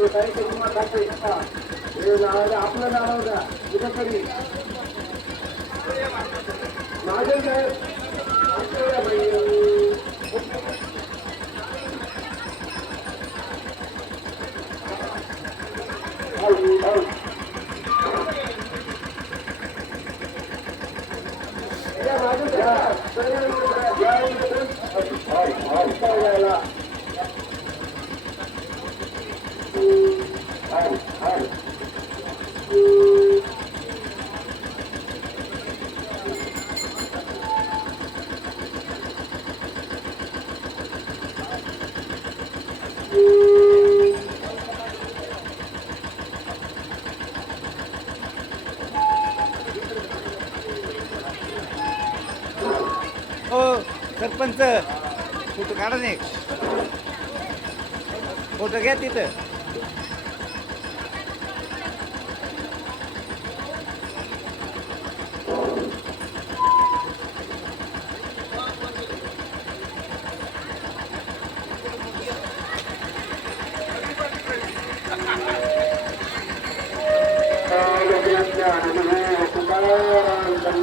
तो काही तरी मला दाखवू नका हे नावाला आपलं नाव द्या कुठं तरी माझे Yeah. हो सरपंच फोटो काढा नाही फोटो घ्या तिथं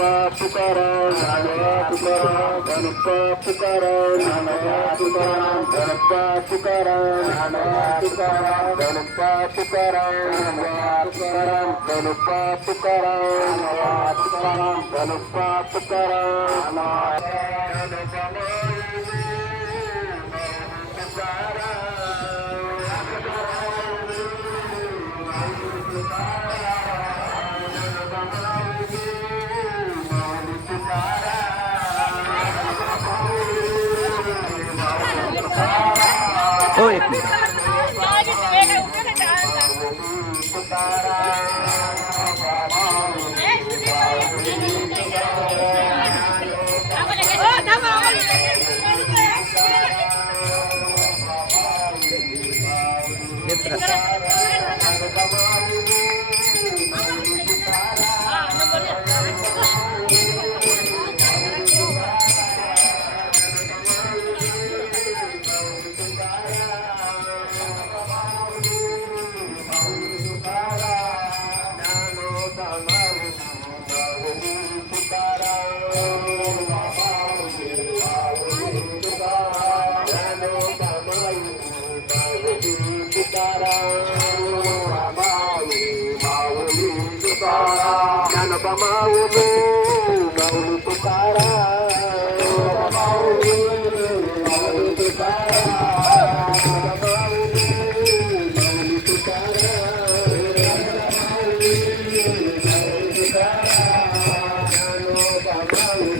papo carão, papo carão, tá no papo carão, tá no papo carão, tá no papo carão, tá no papo carão, tá no papo carão, tá no papo carão, tá no papo carão, tá no papo carão, tá no papo carão, Oi, filho.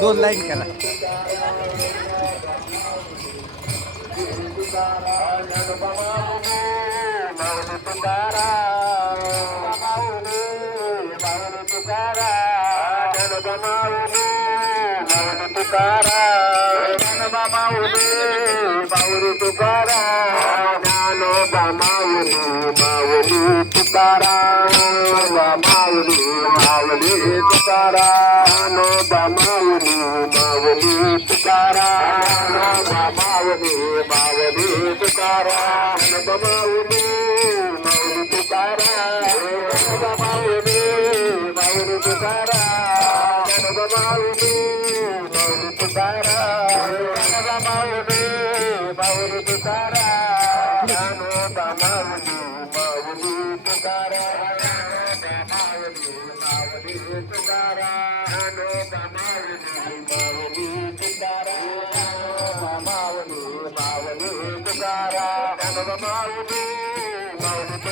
दोन line करा tukaran bamauli mauli tukaran bamauli mauli tukaran bamauli mauli tukaran bamauli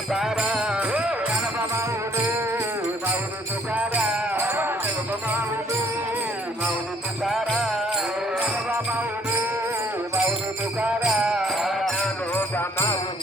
Maldi, maldi, tu cara, no, no, no, no, no, cara no, no, no, no, no, no, no, no, no, no, no, no,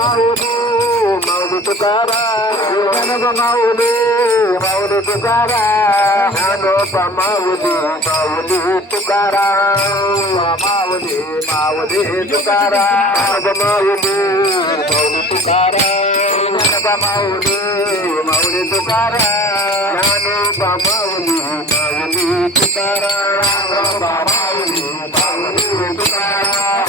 Mauli Mauli Tukaram गणग माऊली माऊली तुकारा हनुप माऊली माऊली तुकारा माऊली माऊली तुकारा गणग माऊली माऊली तुकारा गणग माऊली माऊली तुकारा हनुप माऊली माऊली तुकारा माऊली माऊली तुकारा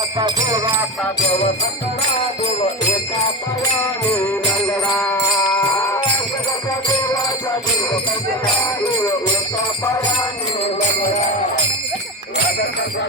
देवाचा देवाचा देव सकळा देव एका पयाने नंदरा जगाचा देवाचा देव सकळा एका पयाने नंदरा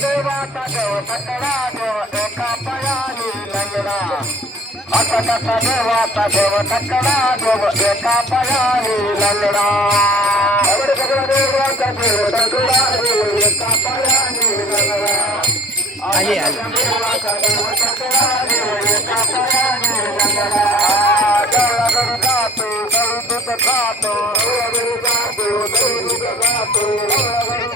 देवा तगो सकड़ा गो एका पयानी लंगड़ा अस कस देवा तगो सकड़ा गो एका पयानी लंगड़ा अवड़ सकड़ा देवा तगो सकड़ा गो एका पयानी लंगड़ा आइए आइए देवा तगो सकड़ा गो एका पयानी लंगड़ा गड़ा गड़ा गातो गड़ा दुत गातो गड़ा गड़ा गातो गड़ा गड़ा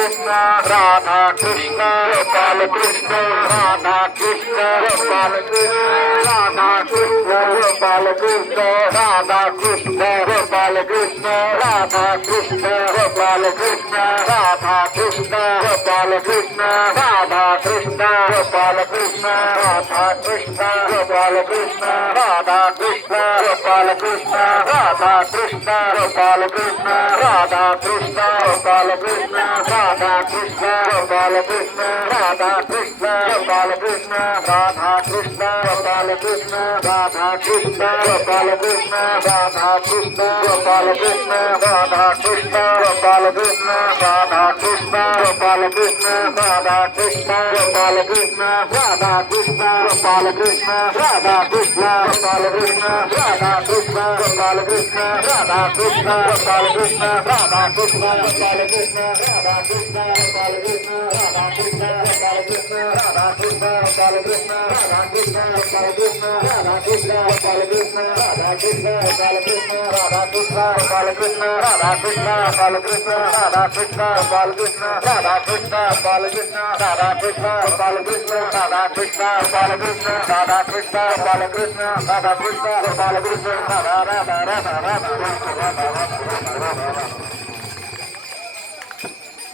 Krishna Radha Krishna Gopala Krishna Radha Krishna Gopala Krishna Radha Krishna Gopala Krishna Radha Krishna Gopala Krishna Radha Krishna Gopala Krishna Radha Krishna Gopala Krishna Radha Krishna Gopala Krishna Radha Krishna Gopala Krishna Radha Krishna Krishna, Radha Krishna, Gopal Krishna, Radha Krishna, Gopal Krishna, Radha Krishna, Gopal Krishna, Radha Krishna, Gopal Krishna, Radha Krishna, Gopal Krishna, Radha Krishna, Gopal Krishna, Radha Krishna, Gopal Krishna, Radha Krishna, Gopal Krishna, Radha Krishna, Gopal Krishna, Radha Krishna, Gopal Krishna, Krishna Gopala Krishna Radha Krishna Gopala Krishna Radha Krishna Gopala Krishna Radha Krishna Gopala Krishna Radha Krishna बाल बाल कृष्ण राधा कृष्ण बाल कृष्ण राधा कृष्ण बाल कृष्ण राधा कृष्ण बाल कृष्ण राधा कृष्ण बाल कृष्ण राधा कृष्ण बाल Radha Krishna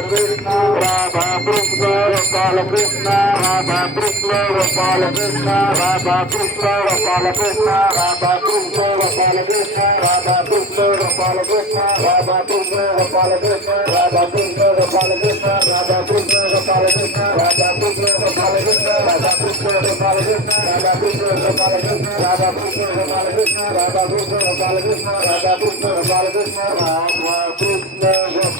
Krishna, Radha Krishna, Gopala Krishna, Radha Krishna, Gopala Krishna, Radha Krishna, Gopala Krishna, Radha Krishna, Gopala Krishna, Radha Krishna, Gopala Krishna, Radha Krishna, Gopala Krishna, Radha Krishna, Gopala Krishna, Radha Krishna, Gopala Krishna, Radha Krishna, Gopala Krishna, Radha Krishna, Gopala Krishna, Radha Krishna, Gopala Krishna, Radha Krishna, Gopala Krishna, Radha Krishna, Gopala Krishna, Radha Krishna, Gopala Krishna, Radha Krishna, Gopala Krishna, Radha Krishna, Gopala Krishna,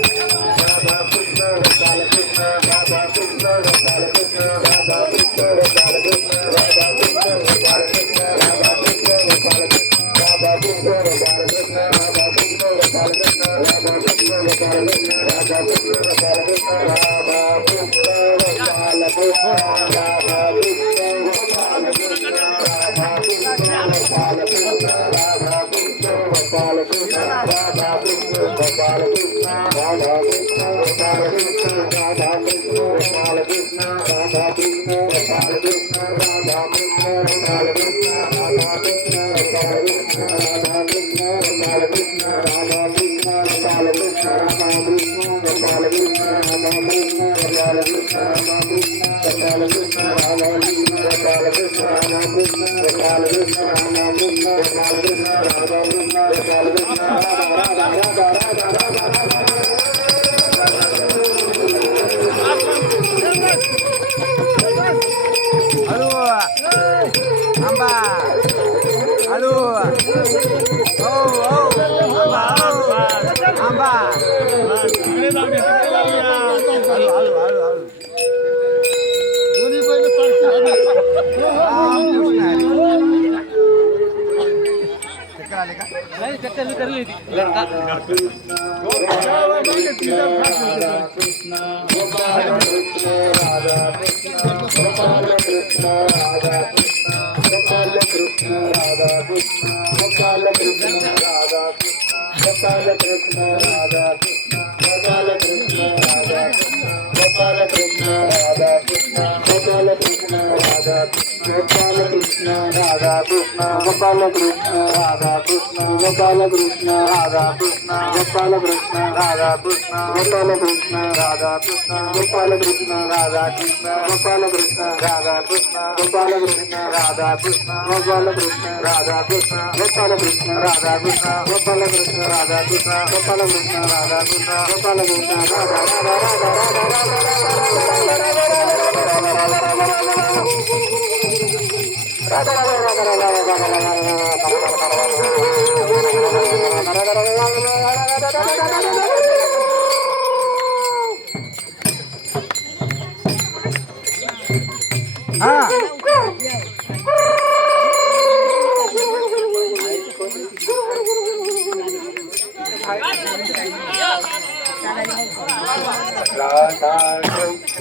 Radha Radha Radha Radha Radha Radha Radha चालू कर ली Radha Krishna, Radha Krishna, Krishna Gopala Krishna Radha Krishna Gopala Krishna Radha Krishna Gopala Krishna Radha Krishna Gopala Krishna Radha Krishna Gopala Krishna Radha Krishna Gopala Krishna Radha Krishna Gopala Krishna Radha Krishna Gopala Krishna Radha Krishna Gopala Krishna Radha Krishna Gopala Krishna Radha Krishna Gopala Krishna Radha Krishna Gopala Krishna Radha Radha Radha Radha Radha Radha Radha Radha Radha Radha Radha Ah.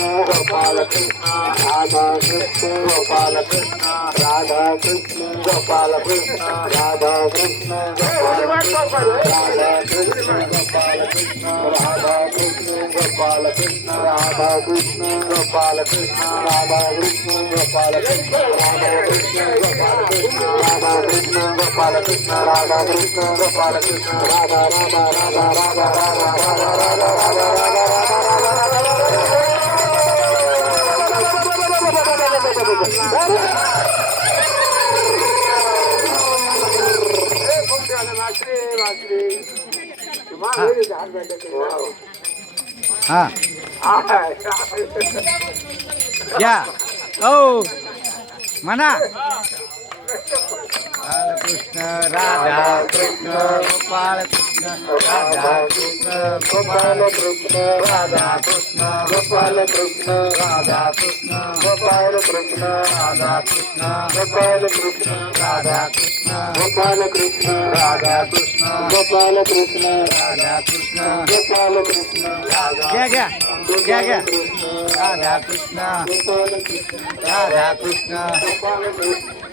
Gopalakrishna, Radha Krishna, Gopalakrishna, Radha Krishna, Gopalakrishna, Radha Krishna, Radha Krishna, Gopalakrishna, Radha Krishna, Gopalakrishna, Radha Krishna, Gopalakrishna, Radha Krishna, Gopalakrishna, Radha Krishna, Gopalakrishna, Radha Krishna, Gopalakrishna, Radha Krishna, Gopalakrishna, Radha Rama, Radha Rama, Radha Rama, Radha Rama, Radha Rama. हा या ओ म्हणा कृष्ण राधा कृष्ण गोपाल कृष्ण राधा कृष्ण गोपाल कृष्ण राधा कृष्ण गोपाल कृष्ण राधा कृष्ण गोपाल कृष्ण राधा कृष्ण गोपाल कृष्ण राधा कृष्ण गोपाल कृष्ण राधा कृष्ण गोपाल कृष्ण राधा कृष्ण गोपाल कृष्ण क्या क्या क्या क्या राधा कृष्ण राधा कृष्ण राधा कृष्ण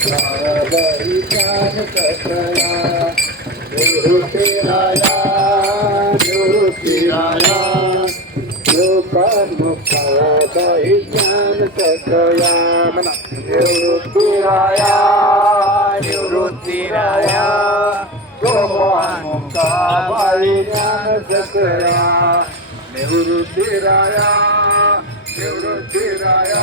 ज्ञान सकया म्हणा निवृत्तीराया निवृत्तीराया तो मोहानुका बाळी ज्ञान सकया निवृत्तीराया निवृत्तीराया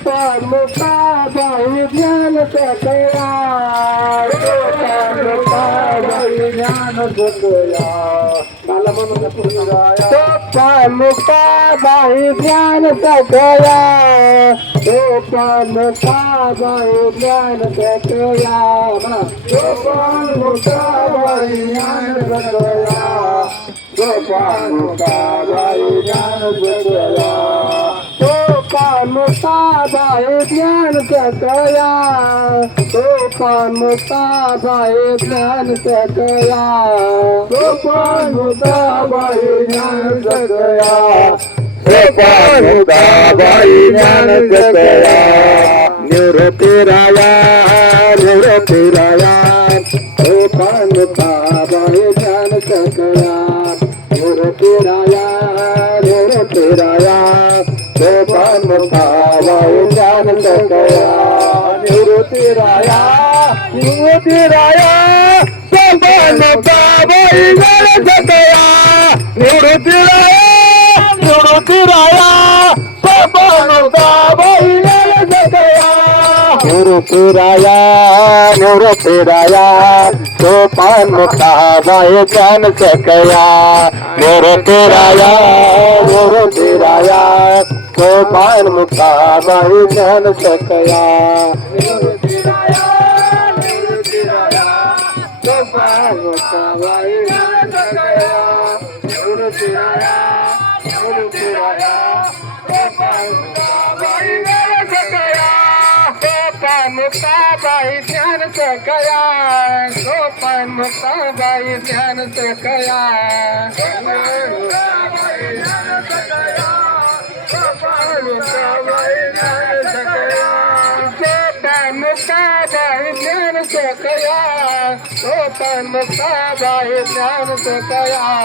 मोठा मोठा ज्ञान सकया मोठा भाऊ ज्ञान तो मोठा मोठा ज्ञान सकया मोठा मोठा ज्ञान भाई ज्ञान ज्ञान मुताबाए ज्ञान कया रूपा मुताबाए ज्ञान कया रूपा मुताबाए ज्ञान कया रूपा मुताबाए ज्ञान कया निर फिराया निर निवृत्तानंद कया निवृत्ती राया निवृत्ती राया निवृत्ती राया निवृत्ती राया फिराया नूर फिराया सोपान मुकाबाए जान से कया नूर फिराया नूर फिराया सोपान मुकाबाए जान से कया कया सोपनि ताई ध्यानु सोकया जो ताज़ाई ध्यानु सोकयास कया ताईं सकाया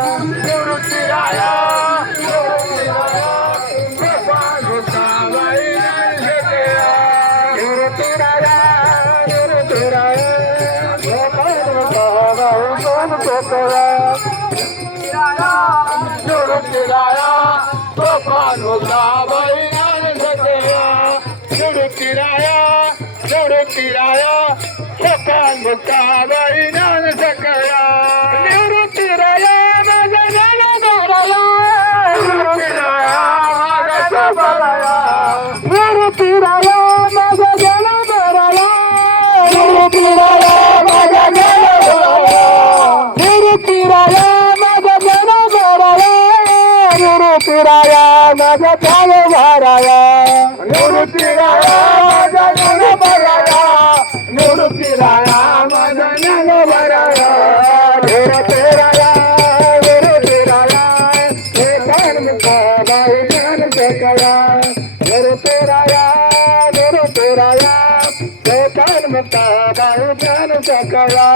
गुरुराया माझा त्याग भाराया निवृत्तीराया माझा ज्ञान भराया निवृत्तीराया माझा ज्ञान भराया तेरा तेराया गुरु तेराया हे कर्म बाई ज्ञान कया गुरु तेराया गुरु तेराया हे कर्म बाई ज्ञान कया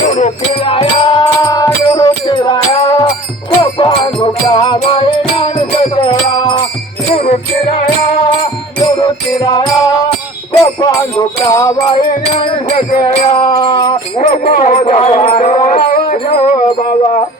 गुरु तेराया गुरु तेराया गोपाल गोपाल सोटा वाए सघो